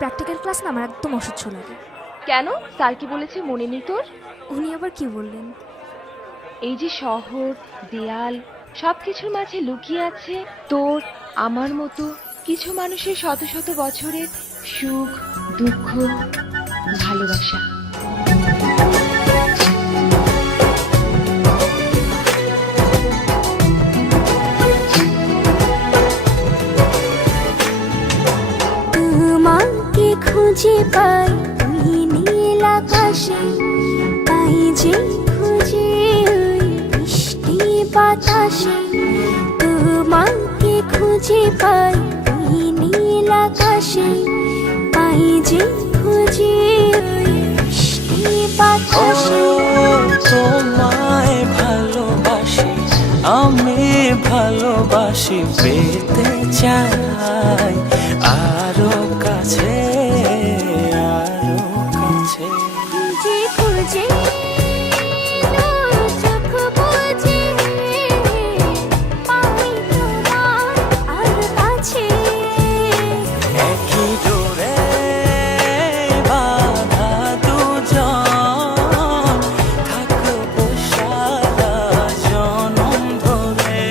Practical class না আমার একদম অসহ্য লাগে। কেন? স্যার কি বলেছে মনে নেই তোর? উনি আবার কি বললেন? এই যে শহর, দেয়াল, সবকিছুর মাঝে লুকিয়ে আছে তোর আমার মতো কিছু মানুষের শত শত বছরের সুখ, দুঃখ, ভালোবাসা। তোমাকে খুঁজে পাই ওই নীল আকাশে, তাই যে খুঁজে ওই বৃষ্টি বাতাসে। তোমাকে খুঁজে পাই ওই নীল আকাশে, তাই যে খুঁজে ওই বৃষ্টি বাতাসে। তোমায় ভালোবাসি, আমি ভালোবাসি, পেতে চাই আরো কাছে, আরো কাছে। খুঁজে খুঁজে চোখ বুজে পাই তোমার আর কাছে। একই ডোরে বাঁধা দুজন, থাকবো সারা জনম ধরে।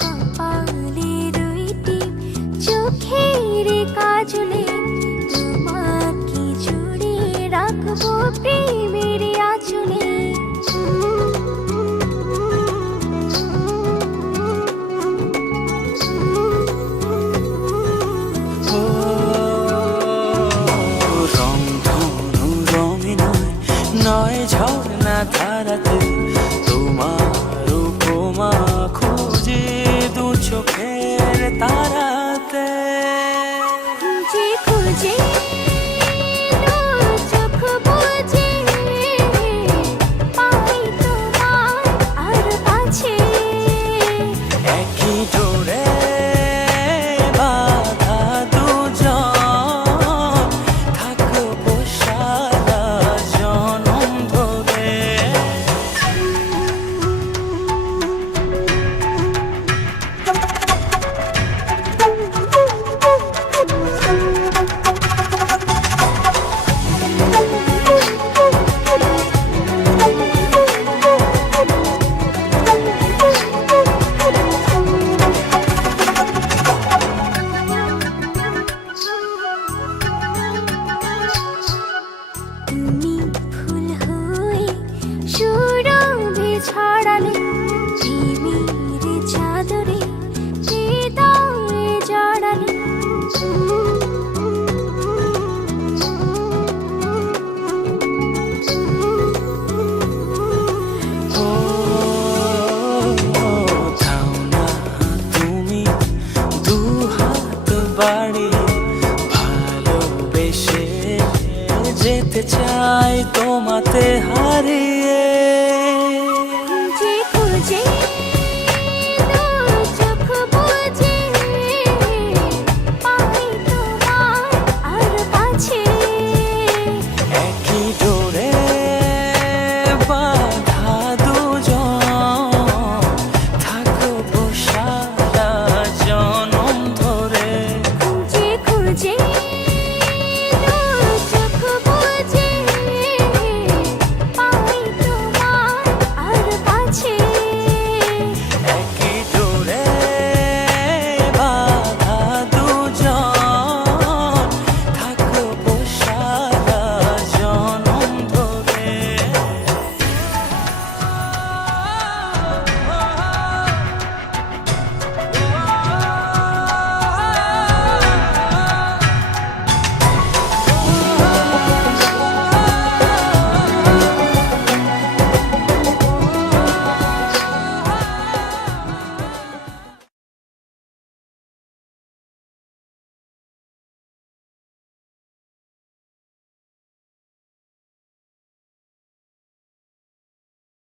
কপালে দুইটি চোখের কাজলে তোমাকে জুড়ে রাখবো প্রেম।